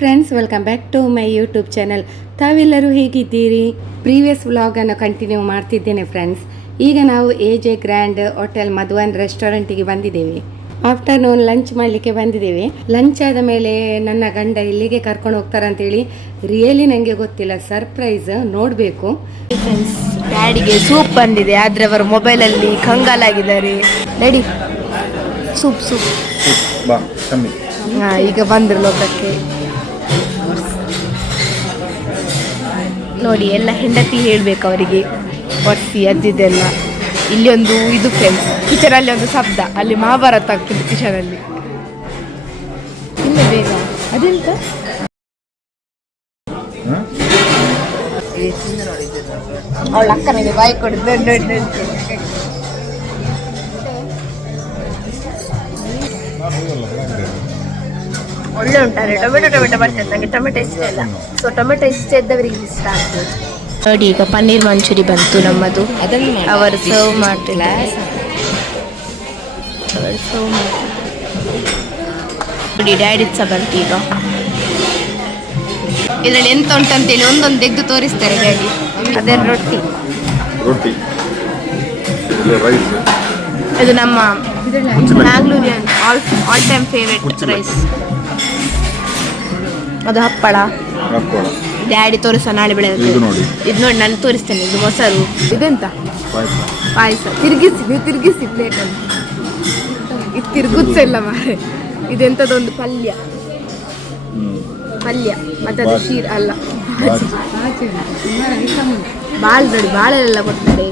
Friends, welcome back to my YouTube channel. ತಾವೆಲ್ಲರೂ ಹೇಗಿದ್ದೀರಿ? Previous ವ್ಲಾಗನ್ನು ಕಂಟಿನ್ಯೂ ಮಾಡ್ತಿದ್ದೇನೆ ಫ್ರೆಂಡ್ಸ್. ಈಗ ನಾವು AJ ಗ್ರ್ಯಾಂಡ್ ಹೋಟೆಲ್ ಮಧುವನ್ ರೆಸ್ಟೋರೆಂಟಿಗೆ ಬಂದಿದ್ದೇವೆ. ಆಫ್ಟರ್ನೂನ್ ಲಂಚ್ ಮಾಡಲಿಕ್ಕೆ ಬಂದಿದ್ದೇವೆ. ಲಂಚ್ ಆದ ಮೇಲೆ ನನ್ನ ಗಂಡ ಇಲ್ಲಿಗೆ ಕರ್ಕೊಂಡು ಹೋಗ್ತಾರಂತೇಳಿ ರಿಯಲಿ ನನಗೆ ಗೊತ್ತಿಲ್ಲ, ಸರ್ಪ್ರೈಸ್, ನೋಡಬೇಕು. ಫ್ರೆಂಡ್ಸ್, ಡ್ಯಾಡಿಗೆ ಸೂಪ್ ಬಂದಿದೆ, ಆದರೆ ಅವರು ಮೊಬೈಲಲ್ಲಿ ಕಂಗಾಲಾಗಿದ್ದಾರೆ. ಡ್ಯಾಡಿ ಸೂಪ್ ಈಗ ಬಂದರು ಲೋಕಕ್ಕೆ. ನೋಡಿ, ಎಲ್ಲ ಹೆಂಡತಿ ಹೇಳಬೇಕು ಅವರಿಗೆ ಒಟ್ಟಿ ಅಜ್ಜಿದೆಲ್ಲ. ಇಲ್ಲಿ ಒಂದು ಇದು ಫ್ರೆಂಡ್ಸ್, ಕಿಚನಲ್ಲಿ ಒಂದು ಶಬ್ದ, ಅಲ್ಲಿ ಮಹಾಭಾರತ ಆಗ್ತದೆ ಕಿಚನಲ್ಲಿ. ಇನ್ನು ಬೇಗ ಅದೆಂತ ಅವಳ ಅಕ್ಕನಿಗೆ ಬಾಯಿ ಕೊಡುದು. ಒಳ್ಳೆ ಉಂಟಾರೆ. ಟೊಮೆಟೊ ಬರ್ತದೆ, ನನಗೆ ಟೊಮೆಟೊ ಇಷ್ಟ ಇಲ್ಲ. ಸೊ ಟೊಮೆಟೊ ಇಷ್ಟ ಇದ್ದವರಿಗೆ ಇಷ್ಟ ಆಗ್ತದೆ. ನೋಡಿ, ಈಗ ಪನ್ನೀರ್ ಮಂಚೂರಿ ಬಂತು ನಮ್ಮದು. ಅವರು ಸರ್ವ್ ಮಾಡ್ತಿದ್ದಾರೆ. ನೋಡಿ, ಡ್ಯಾಡಿ ಸಹ ಬಂತು ಈಗ. ಇದರಲ್ಲಿ ಎಂತ ಉಂಟಂತೇಳಿ ಒಂದೊಂದು ತೆಗೆದು ತೋರಿಸ್ತಾರೆ ಡ್ಯಾಡಿ. ಅದೇ ರೊಟ್ಟಿ, ಇದು ನಮ್ಮ Mangalorean all time favourite rice. ಅದು ಹಪ್ಪಳ. ಡ್ಯಾಡಿ ತೋರಿಸ ನಾಳೆ ಬೆಳಗ್ಗೆ. ಇದು ನೋಡಿ, ನಾನು ತೋರಿಸ್ತೇನೆ. ಇದು ಮೊಸರು. ಇದೆಂತ ಪಾಯಸ. ತಿರುಗಿಸಿ ಪ್ಲೇಟಲ್ಲಿ. ಇದು ತಿರುಗುತ್ಸಿಲ್ಲ ಮಾರೆ. ಇದೆಂಥದ್ದೊಂದು ಪಲ್ಯ ಮತ್ತೆ ಅದು ಶೀರ್ ಅಲ್ಲ, ಬಾಲ್. ನೋಡಿ, ಬಾಳೆಲ್ಲ ಕೊಡ್ತಾರೆ.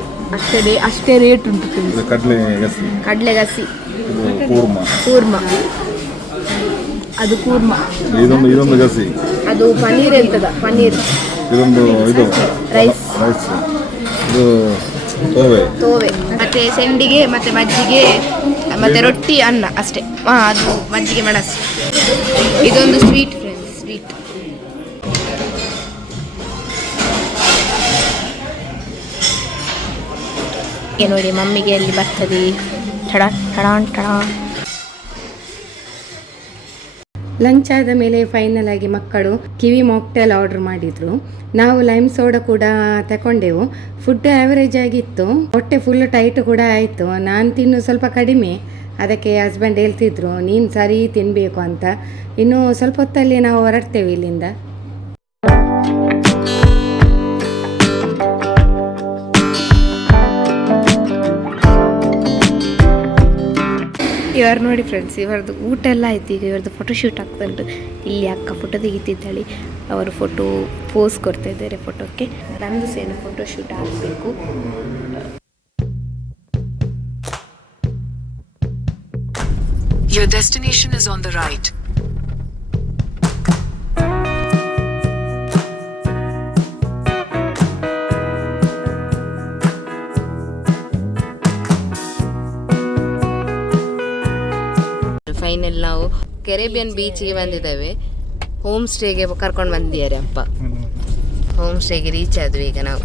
ಅಷ್ಟೇ ರೇಟ್ ಉಂಟು. ಕಡಲೆಗಸಿ, ಕೂರ್ಮ, ಅದು ಕೂರ್ಮ. ಇದೊಂದು ಗಸಿ, ಅದು ಪನ್ನೀರ್. ಎಂತದ ಪನ್ನೀರ್. ಇದೊಂದು ಇದು ರೈಸ್, ಇದು ತೋವೆ, ಮತ್ತೆ ಸೆಂಡಿಗೆ, ಮತ್ತೆ ಮಜ್ಜಿಗೆ, ಮತ್ತೆ ರೊಟ್ಟಿ, ಅನ್ನ ಅಷ್ಟೇ. ಅದು ಮಜ್ಜಿಗೆ ಮೆಣಸು. ಇದೊಂದು ಸ್ವೀಟ್ ಫ್ರೆಂಡ್ಸ್, ಸ್ವೀಟ್. ನೋಡಿ, ಮಮ್ಮಿಗೆ ಅಲ್ಲಿ ಬರ್ತದೆ. ಲಂಚ್ ಆದ ಮೇಲೆ ಫೈನಲ್ ಆಗಿ ಮಕ್ಕಳು ಕಿವಿ ಮಾಕ್ಟೇಲ್ ಆರ್ಡರ್ ಮಾಡಿದ್ರು. ನಾವು ಲೈಮ್ ಸೋಡಾ ಕೂಡ ತಗೊಂಡೆವು. ಫುಡ್ ಆ್ಯಾವರೇಜ್ ಆಗಿತ್ತು, ಹೊಟ್ಟೆ ಫುಲ್ ಟೈಟ್ ಕೂಡ ಆಯಿತು. ನಾನು ತಿನ್ನು ಸ್ವಲ್ಪ ಕಡಿಮೆ, ಅದಕ್ಕೆ ಹಸ್ಬೆಂಡ್ ಹೇಳ್ತಿದ್ರು ನೀನು ಸರಿ ತಿನ್ನಬೇಕು ಅಂತ. ಇನ್ನು ಸ್ವಲ್ಪ ಹೊತ್ತಲ್ಲಿ ನಾವು ಹೊರಡ್ತೇವೆ ಇಲ್ಲಿಂದ. ಇವರು ನೋಡಿ ಫ್ರೆಂಡ್ಸ್, ಇವರದ್ದು ಊಟ ಎಲ್ಲ ಆಯ್ತು. ಈಗ ಇವರದ್ದು ಫೋಟೋಶೂಟ್ ಆಗ್ತಾ ಉಂಟು. ಇಲ್ಲಿ ಅಕ್ಕ ಫೋಟೋ ತೆಗಿತಿದ್ದಾಳೆ, ಅವರು ಫೋಟೋ ಪೋಸ್ ಕೊಡ್ತಾ ಇದ್ದಾರೆ ಫೋಟೋಕ್ಕೆ. ನಂದು ಸೇನು ಫೋಟೋಶೂಟ್ ಆಗಬೇಕು. Your destination is on the right. Final ನಾವು ಕೆರೆಬಿಯನ್ ಬೀಚ್ಗೆ ಬಂದಿದ್ದೇವೆ. ಹೋಮ್ ಸ್ಟೇಗೆ ಕರ್ಕೊಂಡು ಬಂದಿದ್ದಾರೆ ಅಪ್ಪ. ಹೋಮ್ ಸ್ಟೇಗೆ ರೀಚ್ ಆದ್ವಿ ಈಗ ನಾವು.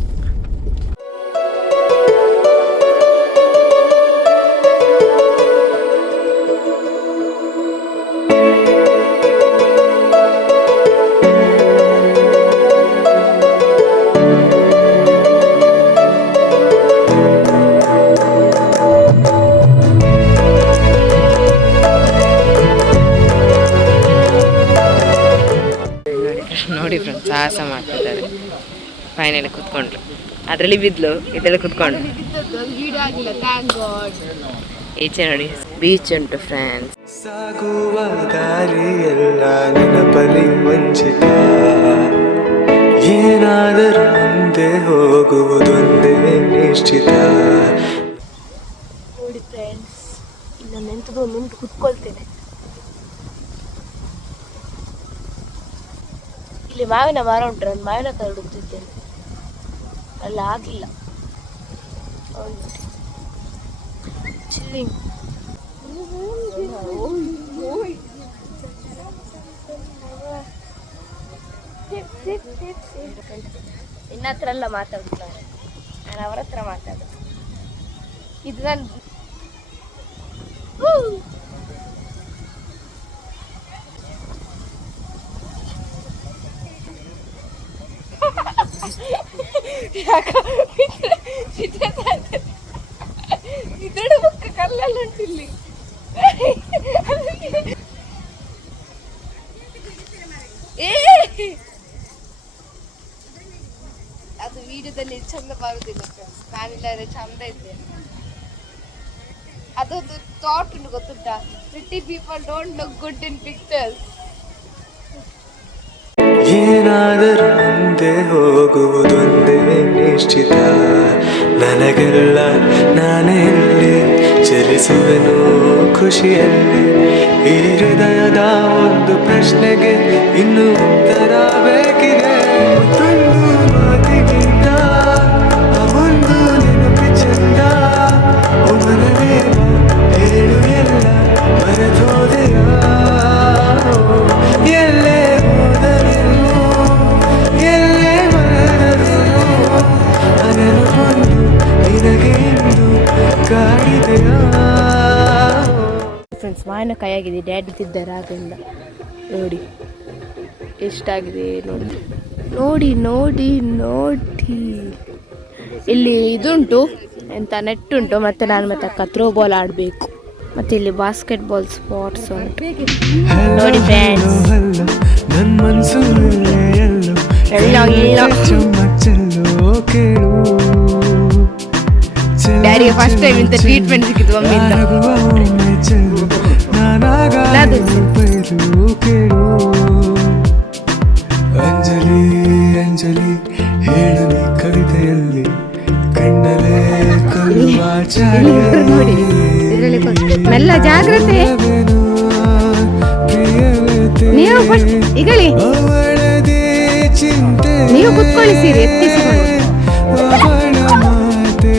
ನೋಡಿ ಫ್ರೆಂಡ್ಸ್, ಸಾಹಸ ಮಾಡ್ತಿದ್ದಾರೆ. ಫೈನಲಿ ಕುತ್ಕೊಂಡ್ರು, ಅದರಲ್ಲಿ ಬಿದ್ಲು, ಇದರಲ್ಲಿ ಕುತ್ಕೊಂಡು. ಈಚೆ ನೋಡಿ ಬೀಚ್ ಉಂಟು ಫ್ರೆಂಡ್ಸ್. ಸಾಗುವ ದಾರಿಯೆಲ್ಲ ನೆನಪಲಿ ವಂಚಿತ, ಏನಾದರೂ ಮುಂದೆ ಹೋಗುವುದೊಂದೇ ನಿಶ್ಚಿತ. ನೋಡಿ ಫ್ರೆಂಡ್ಸ್, ಇನ್ನೊಂದು ಎಂಥದ್ದು ನಿಂತು ಕುತ್ಕೊಳ್ತೇನೆ. ಇಲ್ಲಿ ಮಾವಿನ ಮರ ಉಂಟು, ನಾನು ಮಾವಿನಕಾಯಿ ಹುಡುಕ್ತಿದ್ದೇನೆ, ಅಲ್ಲ ಆಗಿಲ್ಲ. ಚಿಲ್ಲಿಂಗ್. ನಿನ್ನ ಹತ್ರ ಎಲ್ಲ ಮಾತಾಡುದು ನಾನು ಅವರ ಹತ್ರ ಮಾತಾಡುದು. ಇದು ನಾನು ಇದರ ಮುಖ ಕಲ್ಲೆಲ್ಲ ಉಂಟಿಲ್ಲಿ. ಅದು ವಿಡಿಯೋದಲ್ಲಿ ಚಂದ ಬರುದಿಲ್ಲ ಫ್ರೆಂಡ್ಸ್, ನಾನಿಲ್ಲದ್ರೆ ಚಂದ ಇದ್ದೆ. ಅದೊಂದು ಥಾಟ್ ಉಂಟು ಗೊತ್ತುಂಟಾ, pretty people don't look good in pictures. ಏನಾದರೂ ಮುಂದೆ ಹೋಗುವುದೊಂದೇ ನಿಶ್ಚಿತ, ನನಗೆಲ್ಲ ನಾನೇ ಇಲ್ಲಿ ಚಲಿಸುವೆನು ಖುಷಿಯಲ್ಲಿ. ಈ ಹೃದಯದ ಒಂದು ಪ್ರಶ್ನೆಗೆ ಇನ್ನು ಉತ್ತರ ಬೇಕಿದೆ. ಮತ್ತೊಂದು ಮಾತಿಗಿಂತ ಒಂದು ನೆನಪು ಚಂದ. ಓ ಮನವೇ ಹೇಳು ಎಲ್ಲ ಮರೆತೋದೆಯ, ಎಲ್ಲೇ ಹೋದರೆನು ಎಲ್ಲೇ ಮರೆದರು ನೆನಪೊಂದು ನಿನಗೆ ಎಂದು ಕಾಡಿದೆಯ. ಫ್ರೆಂಡ್ಸ್ ಮಾವಿನ ಕೈಯಾಗಿದೆ, ಡ್ಯಾಡಿ ತಿದ್ದಾರೆ ಆಗಲಿಲ್ಲ. ನೋಡಿ ಎಷ್ಟಾಗಿದೆ ನೋಡಿ ನೋಡಿ ನೋಡಿ ನೋಡಿ. ಇಲ್ಲಿ ಇದುಂಟು ಎಂತ ನೆಟ್ ಉಂಟು, ಮತ್ತು ನಾನು ಮತ್ತೆ ಅಕ್ಕ ಥ್ರೋ ಬಾಲ್ ಆಡಬೇಕು. ಮತ್ತು ಇಲ್ಲಿ ಬಾಸ್ಕೆಟ್ ಬಾಲ್ ಸ್ಪಾಟ್ಸ್ ಉಂಟು ನೋಡಿ ಫ್ರೆಂಡ್ಸ್. ನನ್ನ ಮನಸ್ಸು ಡ್ಯಾಡಿಗೆ ಫಸ್ಟ್ ಟೈಮ್ ಇಂಥ ಟ್ರೀಟ್ಮೆಂಟ್ ಸಿಕ್ಕಿತು ಮಮ್ಮಿಂದ. ಅಂಜಲಿ ಅಂಜಲಿ ಹೇಳು ನೀ ಕವಿತೆಯಲ್ಲಿ ಕಣ್ಣಲೇ ಕೊಲ್ಲುವ ನೋಡಿ ಮೆಲ್ಲ ಜಾಗ್ರತೆ. ನೀವು ಈಗಳಿ ಚಿಂತೆ ನೀವು ಕುತ್ಕೊಳ್ಳಿ ಸೀರೆ ಎತ್ತಿಸಿಕೊಂಡು. ಮಾತೆ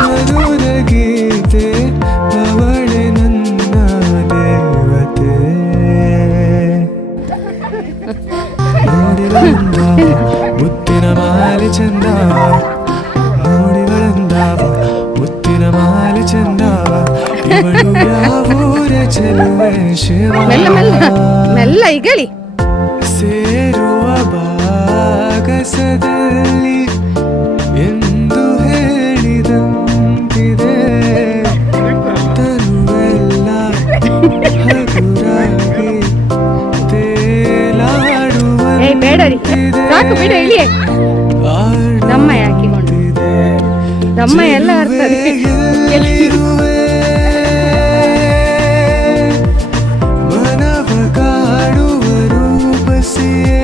ಮಧುರ ಗೀತೆ ಅವಳೆ ನನ್ನ ದೇವತೆ. ನೋಡಿದಂದ ಮುತ್ತಿನ ಮಾಲೆ ಚಂದ, ನೋಡಿಗಳಂದಾವ ಮುತ್ತಿನ ಮಾಲೆ ಚಂದ. ಇವಳು ಯಾವೂರ ಚೆಲುವೆ ಶಿವ. ಮೆಲ್ಲ ಮೆಲ್ಲ ಮೆಲ್ಲ ಈಗಳಿ. ಸೇರುವ ಭಾಗಸದಲ್ಲಿ ಎಂದು ಹೇಳಿದಂತಿದೆ ತನುವೆಲ್ಲ ಹಗುರಾಗಿ ಏ ಬೇಡರಿ ಸಾಕು ಬಿಡ ಇಳಿಯೇ. ದಮ್ಮ ಹಾಕಿಕೊಂಡಿದೆ, ದಮ್ಮ ಎಲ್ಲ ಬರ್ತದೆ. ಮನವ ಕಾಡುವ ರೂಪಸಿಯೇ.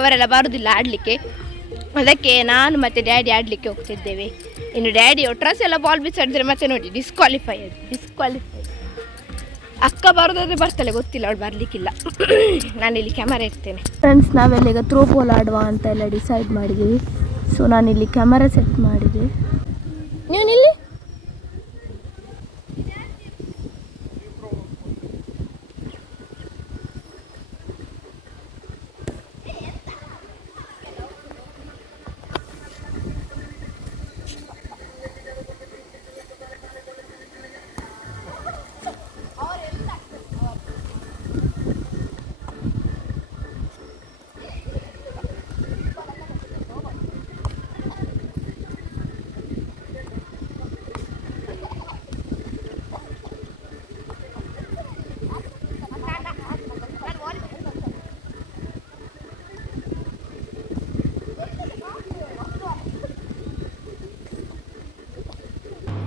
ಅವರೆಲ್ಲ ಬರುವುದಿಲ್ಲ ಆಡಲಿಕ್ಕೆ, ಅದಕ್ಕೆ ನಾನು ಮತ್ತು ಡ್ಯಾಡಿ ಆಡಲಿಕ್ಕೆ ಹೋಗ್ತಿದ್ದೇವೆ. ಇನ್ನು ಡ್ಯಾಡಿ ಒಟ್ರಾಸ್ ಎಲ್ಲ ಬಾಲ್ ಬಿಸಾಡಿದ್ರೆ ಮತ್ತೆ ನೋಡಿ ಡಿಸ್ಕ್ವಾಲಿಫೈ. ಅಕ್ಕ ಬರೋದಾದ್ರೆ ಬರ್ತಾಳೆ, ಗೊತ್ತಿಲ್ಲ ಅವಳು ಬರಲಿಕ್ಕಿಲ್ಲ. ನಾನಿಲ್ಲಿ ಕ್ಯಾಮರಾ ಇರ್ತೇನೆ. ಫ್ರೆಂಡ್ಸ್ ನಾವೆಲ್ಲ ಈಗ ಥ್ರೋ ಬಾಲ್ ಆಡುವ ಅಂತ ಎಲ್ಲ ಡಿಸೈಡ್ ಮಾಡಿದ್ದೀವಿ. ಸೊ ನಾನಿಲ್ಲಿ ಕ್ಯಾಮರಾ ಸೆಟ್ ಮಾಡಿದೆ. ನೀವು ನಿಲ್ಲಿ.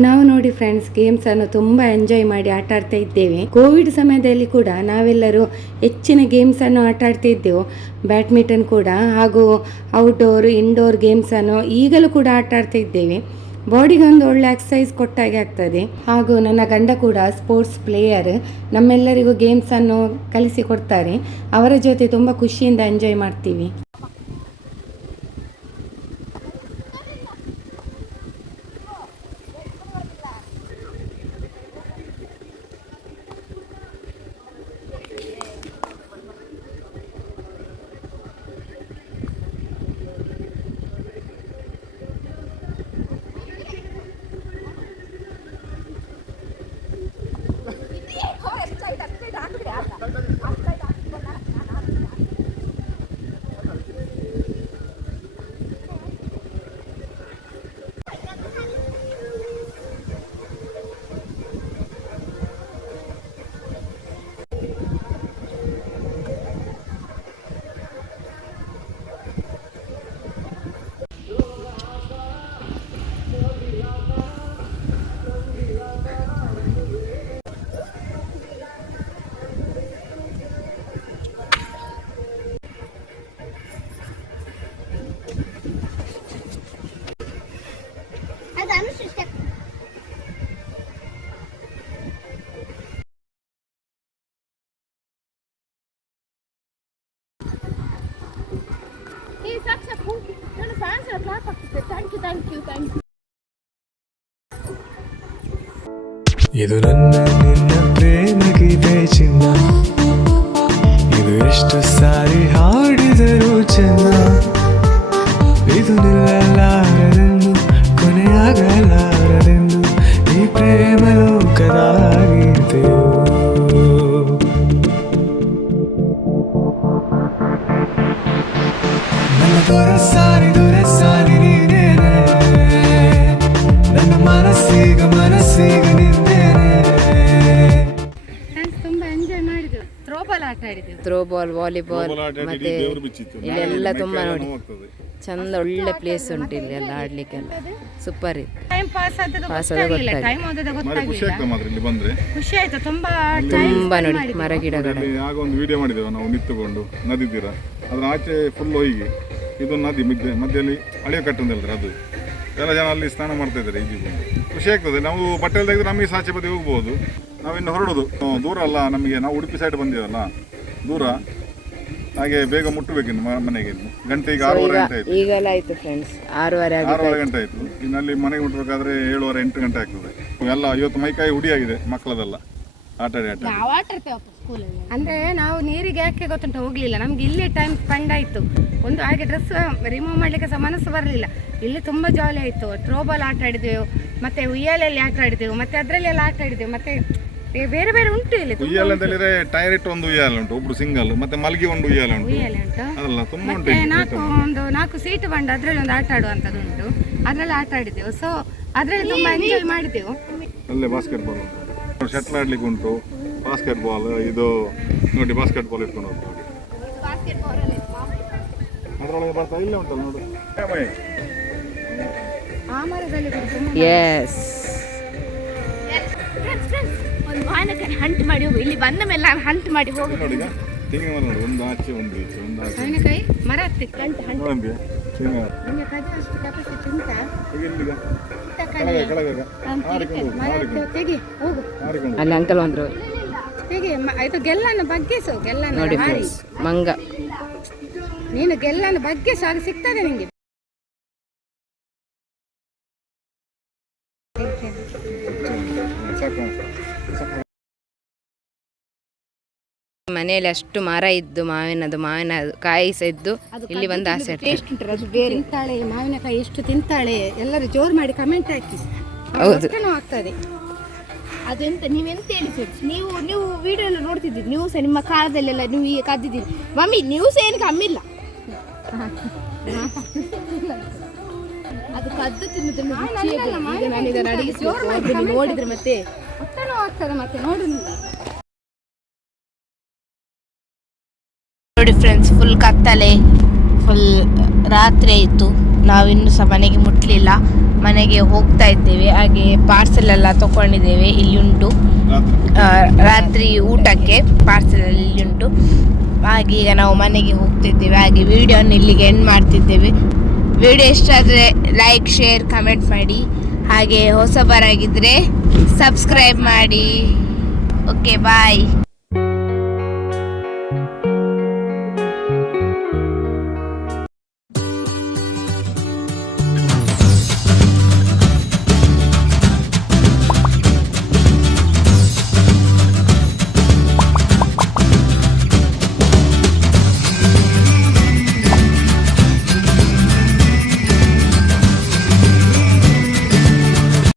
ನಾವು ನೋಡಿ ಫ್ರೆಂಡ್ಸ್ ಗೇಮ್ಸನ್ನು ತುಂಬ ಎಂಜಾಯ್ ಮಾಡಿ ಆಟ ಆಡ್ತಾ ಇದ್ದೇವೆ. ಕೋವಿಡ್ ಸಮಯದಲ್ಲಿ ಕೂಡ ನಾವೆಲ್ಲರೂ ಹೆಚ್ಚಿನ ಗೇಮ್ಸನ್ನು ಆಟ ಆಡ್ತಾ ಇದ್ದೆವು. ಬ್ಯಾಡ್ಮಿಂಟನ್ ಕೂಡ ಹಾಗೂ ಔಟ್ಡೋರ್ ಇಂಡೋರ್ ಗೇಮ್ಸನ್ನು ಈಗಲೂ ಕೂಡ ಆಟ ಆಡ್ತಾ ಇದ್ದೇವೆ. ಬಾಡಿಗೆ ಒಂದು ಒಳ್ಳೆ ಎಕ್ಸಸೈಸ್ ಕೊಟ್ಟಾಗೆ ಆಗ್ತದೆ. ಹಾಗೂ ನನ್ನ ಗಂಡ ಕೂಡ ಸ್ಪೋರ್ಟ್ಸ್ ಪ್ಲೇಯರ್, ನಮ್ಮೆಲ್ಲರಿಗೂ ಗೇಮ್ಸನ್ನು ಕಲಿಸಿಕೊಡ್ತಾರೆ. ಅವರ ಜೊತೆ ತುಂಬ ಖುಷಿಯಿಂದ ಎಂಜಾಯ್ ಮಾಡ್ತೀವಿ. ಇದು ನನ್ನ ನಿನ್ನ ಪ್ರೇಮ ಗೀತೆ ಚಿನ್ನ, ಇದು ಎಷ್ಟು ಸಾರಿ ಹಾಡಿದರೂ ಚೆನ್ನ, ಇದು ನಿಲ್ಲಲಾರದೆಂದು ಕೊನೆಯಾಗಲಾರದೆಂದು ಈ ಪ್ರೇಮ ಲೋಕದ ಗೀತೆಯು. ನನ್ನ ದೊರೆಸಾರಿ ನೀನೇನೆ, ನನ್ನ ಮನಸ್ಸೀಗ ನಿಂದೇನೆ. ಫ್ರೆಂಡ್ಸ್ ತುಂಬಾ ಎಂಜಾಯ್ ಮಾಡಿದ್ರು, ಥ್ರೋಬಾಲ್ ಆಟ ಆಡಿದೆವು. ಥ್ರೋಬಾಲ್, ವಾಲಿಬಾಲ್ ಮತ್ತೆ ಇಲ್ಲೆಲ್ಲ ತುಂಬಾ ನೋಡಿ ಚಂದ, ಒಳ್ಳೆ ಪ್ಲೇಸ್ ಉಂಟು ಇಲ್ಲಿ ಎಲ್ಲ ಆಡ್ಲಿಕ್ಕೆಲ್ಲ ಸೂಪರ್ ಇತ್ತು. ಟೈಮ್ ಪಾಸ್ ಗೊತ್ತಾಗಿಲ್ಲ. ಟೈಮ್ ಹೋದದ ಖುಷಿ ಗೊತ್ತಾಗಿಲ್ಲ. ಆಗ್ತದೆ ಮಾತ್ರ ಇಲ್ಲಿ ಬಂದ್ರೆ. ಖುಷಿ ಆಯ್ತು ತುಂಬಾ. ತುಂಬಾ ನೋಡಿ ಮರ ಗಿಡಗಳು. ಅಲ್ಲಿ ಆಗ ಒಂದು ವಿಡಿಯೋ ಮಾಡಿದ್ದೇವೆ ನಾವು ನಿಂತುಕೊಂಡು ನದಿ ತೀರ, ಅದ್ರ ಆಚೆ ಫುಲ್ ಹೊಯ್ಗೆ, ಇದು ನದಿ ಮಧ್ಯದಲ್ಲಿ ಹಳೆಯ ಕಟ್ಟೊಂದು ಹೇಳಿದ್ರೆ ಅದು ಎಲ್ಲ ಜನ ಅಲ್ಲಿ ಸ್ನಾನ ಮಾಡ್ತಾ ಇದ್ದಾರೆ ಈಜು ಬಂದು. ಖುಷಿ ಆಗ್ತದೆ. ನಾವು ಬಟ್ಟೆ ತೆಗೆದ್ರೆ ನಮಗೆ ಸಾಚೆ ಬದಿ ಹೋಗ್ಬೋದು. ನಾವಿನ್ನು ಹೊರಡೋದು ದೂರ ಅಲ್ಲ ನಮಗೆ, ನಾವು ಉಡುಪಿ ಸೈಡ್ ಬಂದಿವಲ್ಲ ದೂರ, ಹಾಗೆ ಬೇಗ ಮುಟ್ಟಬೇಕಿನ್ನು ಮನೆಗೆ. ಗಂಟೆ ಈಗ 6:30 ಗಂಟೆ ಆಯ್ತು. ಈಗೆಲ್ಲ ಆಯ್ತು ಫ್ರೆಂಡ್ಸ್, 6:30 ಗಂಟೆ ಆಯ್ತು. ಇನ್ನಲ್ಲಿ ಮನೆಗೆ ಮುಟ್ಟಬೇಕಾದ್ರೆ 7:30 8 ಗಂಟೆ ಆಗ್ತದೆ. ಎಲ್ಲ ಇವತ್ತು ಮೈಕಾಯಿ ಹುಡಿಯಾಗಿದೆ ಮಕ್ಕಳದೆಲ್ಲ ಆಟ ಆಡಿ. ಅಂದ್ರೆ ನಾವು ನೀರಿಗೆ ಯಾಕೆ ಗೊತ್ತುಂಟು ಹೋಗ್ಲಿಲ್ಲ, ನಮ್ಗೆ ಇಲ್ಲಿ ಟೈಮ್ ಸ್ಪೆಂಡ್ ಆಯ್ತು. ಒಂದು ಹಾಗೆ ಡ್ರೆಸ್ ರಿಮೂವ್ ಮಾಡ್ಲಿಕ್ಕೆ ಸಹ ಮನಸ್ಸು ಬರಲಿಲ್ಲ. ಇಲ್ಲಿ ತುಂಬಾ ಜಾಲಿ ಆಯ್ತು. ಥ್ರೋಬಾಲ್ ಆಟ ಆಡಿದೆವು, ಮತ್ತೆ ಉಯ್ಯಾಲೆಯಲ್ಲಿ ಆಟ ಆಡಿದೆವು, ಮತ್ತೆ ಅದರಲ್ಲಿ ಎಲ್ಲ ಆಟ ಆಡಿದೆವು, ಮತ್ತೆ ಬೇರೆ ಬೇರೆ ಉಂಟು ಇಲ್ಲಿ. ಉಯ್ಯಾಲೆ ಅಂತ ಹೇಳಿದ್ರೆ ಟೈರ್ ಇಟ್ಟು ಒಂದು ಉಯ್ಯಾಲೆ ಉಂಟು, ಒಬ್ರು ಸಿಂಗಲ್, ಮತ್ತೆ ಮಲ್ಗಿ ಒಂದು ಉಯ್ಯಾಲೆ ಉಂಟು. ಅದಲ್ಲ ತುಂಬಾ ಉಂಟು. ಮತ್ತೆ 4 ಸೀಟ್ ಬಂಡು ಅದ್ರಲ್ಲಿ ಒಂದು ಆಟ ಆಡುವಂಥದ್ದು ಉಂಟು, ಅದ್ರಲ್ಲಿ ಆಟ ಆಡಿದೆವು. ಸೊ ಅದ್ರಲ್ಲಿ ತುಂಬಾ ಎಂಜಾಯ್ ಮಾಡಿದೆವು. ಅಲ್ಲೇ ಬಾಸ್ಕೆಟ್ ಬಾಲ್ ಉಂಟು, ಶಟ್ಲ್ ಆಡ್ಲಿಕ್ಕೆ ಉಂಟು, ಬಾಸ್ಕೆಟ್ ಬಾಲ್. ಇದು ನೋಡಿ ಬಾಸ್ಕೆಟ್ ಬಾಲ್ ಇಟ್ಕೊಂಡು ಹೋಗ್ತೀವಿ. ಅದರೊಳಗೆ ಬರ್ತಾ ಇಲ್ಲೇ ಉಂಟಲ್ಲ ನೋಡು. ಆ ಮರದಲ್ಲಿ ಎಸ್ ಒಂದು ವಾಹನಕ್ಕೆ ಹಂಟ್ ಮಾಡಿ ಹೋಗು. ಇಲ್ಲಿ ಬಂದ ಮೇಲೆ ಹಂಟ್ ಮಾಡಿ ಹೋಗಿ ನೋಡಿ. ಈಗ ತೆಂಗಿನ ಮರ ನೋಡಿ, ಒಂದು ಆಚೆ ಒಂದು ಈಚೆ, ಒಂದು ಆಚೆ ಮಾವಿನಕಾಯಿ ಮರ ಹತ್ತಿತ್ತು. ನೋಡಂಗೆ ತೆಂಗಿನ ಮರ. ನಿಮಗೆ ಕದಿಯಷ್ಟು ಕೆಪಾಸಿಟಿ ಉಂಟಾ? ಇಲ್ಲಿಗ ಕೆಳಗೆ ತೆಗಿ ಹೋಗು. ಅಲ್ಲಿ ಅಂಕಲ್ ಬಂದ್ರು. ತೆಗಿ ಇದು ಗೆಲ್ಲನ್ನು ಬಗ್ಗಿಸು. ಗೆಲ್ಲನ್ನು ನೋಡಿ ಹಾರಿ ಮಂಗ, ನೀನು ಗೆಲ್ಲನ್ನು ಬಗ್ಗಿಸು, ಆಗ ಸಿಗ್ತದೆ ನಿಂಗೆ. ಮನೆಯಲ್ಲಿ ಅಷ್ಟು ಮರ ಇದ್ದು ಮಾವಿನ ಕಾಯಿ ಸಹ ಇದ್ದು ಇಲ್ಲಿ ಬಂದು ಆಸೆ ತಿಂತಾಳೆ ಮಾವಿನಕಾಯಿ ಎಷ್ಟು ತಿಂತಾಳೆ, ಎಲ್ಲರೂ ಜೋರು ಮಾಡಿ ಕಮೆಂಟ್ ಹಾಕಿ. ಹೌದು ಆಗ್ತದೆ. ಅದೆಂತ ನೀವೆಂತ ಹೇಳಿ ಸರ್, ನೀವು ವಿಡಿಯೋ ಎಲ್ಲ ನೋಡ್ತಿದ್ದೀರಿ, ನೀವು ಸಹ ನಿಮ್ಮ ಕಾಲದಲ್ಲೆಲ್ಲ ನೀವು ಈಗ ಕದ್ದಿದ್ದೀರಿ. ಮಮ್ಮಿ ನೀವು ಸಹ ಏನು ಕಮ್ಮಿ ಇಲ್ಲ, ಅದು ಕದ್ದು ತಿನ್ನೋದು ನೋಡಿದ್ರೆ ಮತ್ತೆ ಆಗ್ತದೆ. ಮತ್ತೆ ನೋಡು ನೋಡಿ ಫ್ರೆಂಡ್ಸ್, ಫುಲ್ ಕತ್ತಲೆ, ಫುಲ್ ರಾತ್ರಿ ಆಯಿತು. ನಾವಿನ್ನೂ ಸಹ ಮನೆಗೆ ಮುಟ್ಟಲಿಲ್ಲ, ಮನೆಗೆ ಹೋಗ್ತಾ ಇದ್ದೇವೆ. ಹಾಗೆ ಪಾರ್ಸೆಲ್ ಎಲ್ಲ ತಗೊಂಡಿದ್ದೇವೆ, ಇಲ್ಲಿ ಉಂಟು ರಾತ್ರಿ ಊಟಕ್ಕೆ ಪಾರ್ಸೆಲ್ ಇಲ್ಲಿ ಉಂಟು. ಹಾಗೆ ಈಗ ನಾವು ಮನೆಗೆ ಹೋಗ್ತಿದ್ದೇವೆ. ಹಾಗೆ ವಿಡಿಯೋನ ಇಲ್ಲಿಗೆ ಎಂಡ್ ಮಾಡ್ತಿದ್ದೇವೆ. ವಿಡಿಯೋ ಇಷ್ಟ ಆದರೆ ಲೈಕ್, ಶೇರ್, ಕಮೆಂಟ್ ಮಾಡಿ. ಹಾಗೆ ಹೊಸಬರಾಗಿದ್ದರೆ ಸಬ್ಸ್ಕ್ರೈಬ್ ಮಾಡಿ. ಓಕೆ, ಬಾಯ್.